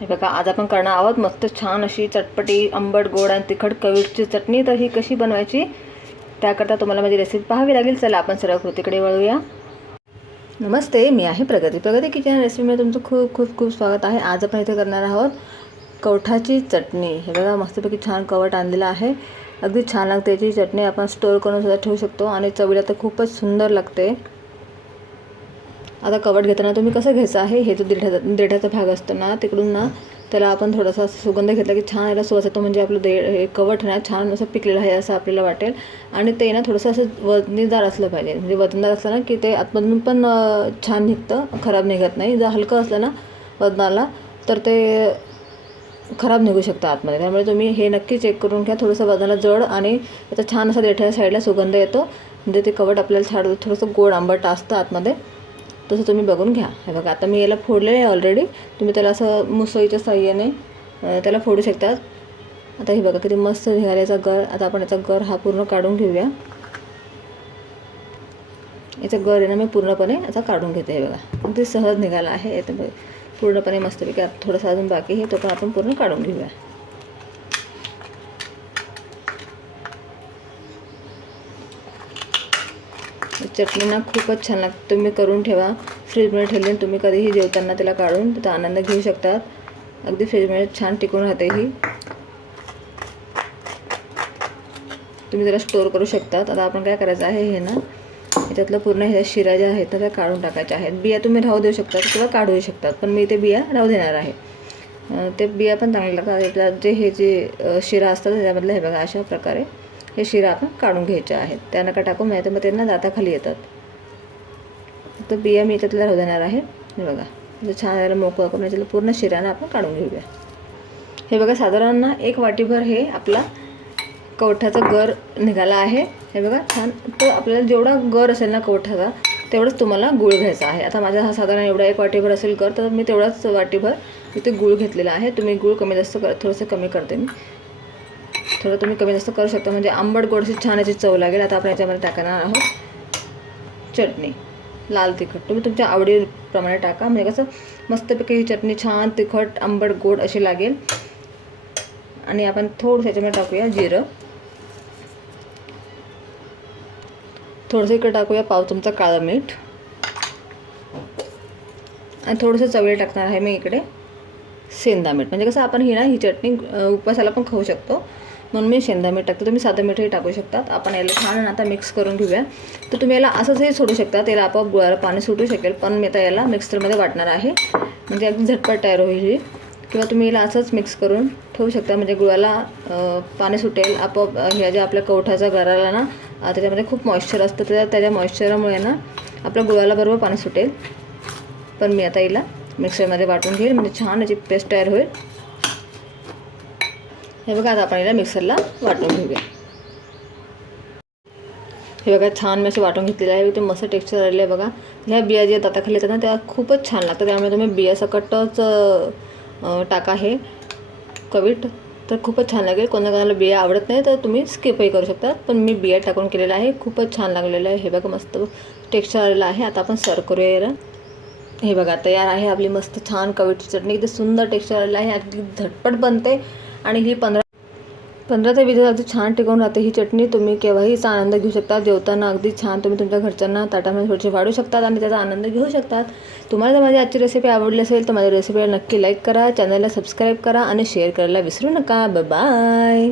हे बघा आज आपण करणार आहोत मस्त छान अशी चटपटी आंबट गोड आणि तिखट कवीटची चटणी. तर ही कशी बनवायची त्याकरता तुम्हाला माझी रेसिपी पाहावी लागेल. चला आपण सर्व कृतीकडे वळूया. नमस्ते मी आहे प्रगती. प्रगती किचन रेसिपीमध्ये तुमचं खूप खूप खूप स्वागत आहे. आज आपण इथे करणार आहोत कवठाची चटणी. हे बघा मस्तपैकी छान कवट आणलेलं आहे. अगदी छान लागते याची चटणी. आपण स्टोअर करून सुद्धा ठेवू शकतो आणि चवीला तर खूपच सुंदर लागते. आता कवट घेताना तुम्ही कसं घ्यायचं आहे? हे जो देठाचा देठाचा भाग असतो ना तिकडून ना त्याला आपण थोडासा असं सुगंध घेतला की छान याला सुवास येतो म्हणजे आपलं दे हे कवट ना छान असं पिकलेलं आहे असं आपल्याला वाटेल. आणि ते ना थोडंसं असं वजनीदार असलं पाहिजे. म्हणजे वजनदार असलं ना की ते आतमधून पण छान निघतं खराब निघत नाही. जर हलकं असलं ना वजनाला तर ते खराब निघू शकतं आतमध्ये. त्यामुळे तुम्ही हे नक्की चेक करून घ्या. थोडंसं वजनाला जड आणि त्याचा छान असा देठाच्या साईडला सुगंध येतो. म्हणजे ते कवट आपल्याला छाड थोडंसं गोड आंबट असतं आतमध्ये. तसं तुम्ही बघून घ्या. हे बघा आता मी याला फोडलेलं आहे ऑलरेडी तुम्ही त्याला असं मुसळीच्या साह्याने त्याला फोडू शकतात आता हे बघा किती मस्त निघाला याचा गर. आता आपण याचा गर हा पूर्ण काढून घेऊया. याचा गर आहे ना मी पूर्णपणे याचा काढून घेते हे बघा. अगदी सहज निघाला आहे. याचं पूर्णपणे मस्तपैकी थोडंसं अजून बाकी आहे तो पण आपण पूर्ण काढून घेऊया. चटणी ना खूपच छान लागते. तुम्ही करून ठेवा. फ्रीजमध्ये ठेवली आणि तुम्ही कधीही जेवताना त्याला काढून त्याचा आनंद घेऊ शकतात. अगदी फ्रीजमध्ये छान टिकून राहते ही. तुम्ही त्याला स्टोअर करू शकतात. आता आपण काय करायचं आहे हे ना याच्यातलं पूर्ण ह्या शिरा ज्या आहेत ना त्या काढून टाकायच्या आहेत. बिया तुम्ही राहू देऊ शकतात किंवा काढू शकतात पण मी ते बिया राहू देणार आहे. ते बिया पण चांगले लागतात. आपल्या जे हे जे शिरा असतात त्याच्यामधलं हे बघा अशा प्रकारे. हे शिरा आपण काढून घ्यायचे आहेत. त्या नका टाकून नाही तर मग त्यांना दाताखाली येतात. तर बिया मी याच्यातल्या राहू देणार आहे. हे बघा. जर छान याला मोकळं करून याच्यातलं पूर्ण शिरानं आपण काढून घेऊया. हे बघा साधारण एक वाटीभर हे आपला कवठाचा गर निघाला आहे. हे बघा छान. तर आपल्याला जेवढा गर असेल ना कवठाचा तेवढंच तुम्हाला गुळ घ्यायचा आहे. आता माझा हा साधारण एवढा एक वाटीभर असेल गर तर मी तेवढाच वाटीभर इथे गूळ घेतलेला आहे. तुम्ही गूळ कमी जास्त कर. थोडंसं कमी करते मी. थोडं तुम्ही कमी जास्त करू शकता. म्हणजे आंबट गोडशी छान याची चव लागेल. आता आपण याच्यामध्ये टाकणार आहोत चटणी. लाल तिखट. तुम्ही तुमच्या आवडीप्रमाणे टाका. म्हणजे कसं मस्तपैकी ही चटणी छान तिखट आंबट गोड अशी लागेल. आणि आपण थोडंसं याच्यामध्ये टाकूया जिरं. थोडंसं इकडे टाकूया पाव चमचा काळं मीठ. आणि थोडंसं चवळी टाकणार आहे मी इकडे सेंदा मीठ. म्हणजे कसं आपण ही ना ही चटणी उपवासाला पण खाऊ शकतो. म्हणून मी शेंदा मीठ टाकते. तुम्ही साधं मीठही टाकू शकतात आपण याला छान आता मिक्स करून घेऊया. तर तुम्ही याला असंचही सोडू शकता. त्याला आपोआप गुळाला पाणी सुटू शकेल. पण मी आता याला मिक्सरमध्ये वाटणार आहे. म्हणजे अगदी झटपट तयार होईल ही. किंवा तुम्ही याला असंच मिक्स करून ठेवू शकता. म्हणजे गुळाला पाणी सुटेल. आपोआप ह्या ज्या आपल्या कवठाचा गराला ना त्याच्यामध्ये खूप मॉइश्चर असतं. त्या त्याच्या मॉइश्चरामुळे ना आपल्या गुळाला बरोबर पाणी सुटेल. पण मी आता हिला मिक्सरमध्ये वाटून घेईल. म्हणजे छान याची पेस्ट तयार होईल. हे बघा आता आपण याला मिक्सरला वाटून घेऊया. हे बघा छान मी असे वाटून घेतलेलं आहे. ते मस्त टेक्स्चर आलेलं आहे बघा. ह्या बिया ज्या दाताखाली येतात ना त्या खूपच छान लागतात. त्यामुळे तुम्ही बिया सकटच टाका हे. कवीट तर खूपच छान लागेल. कोणा कोणाला बिया आवडत नाही तर तुम्ही स्किपही करू शकता. पण मी बिया टाकून केलेलं आहे. खूपच छान लागलेलं आहे. हे बघा मस्त टेक्स्चर आलेलं आहे. आता आपण सर्व करूया याला. हे बघा तयार आहे आपली मस्त छान कवीटची चटणी. किती सुंदर टेक्स्चर आलेलं आहे. अगदी झटपट बनते. आणि ही पंधरा पंधरा ते वीस दिवस अगदी छान टिकून राहते. ही चटणी तुम्ही केव्हाही आनंद घेऊ शकता. जेवताना अगदी छान तुम्ही तुमच्या घरच्यांना ताटामध्ये थोडीशी वाढू शकतात आणि त्याचा आनंद घेऊ शकतात. तुम्हाला जर माझी आजची रेसिपी आवडली असेल तर माझ्या रेसिपीला नक्की लाईक करा. चॅनलला सबस्क्राईब करा आणि शेअर करायला विसरू नका. बाय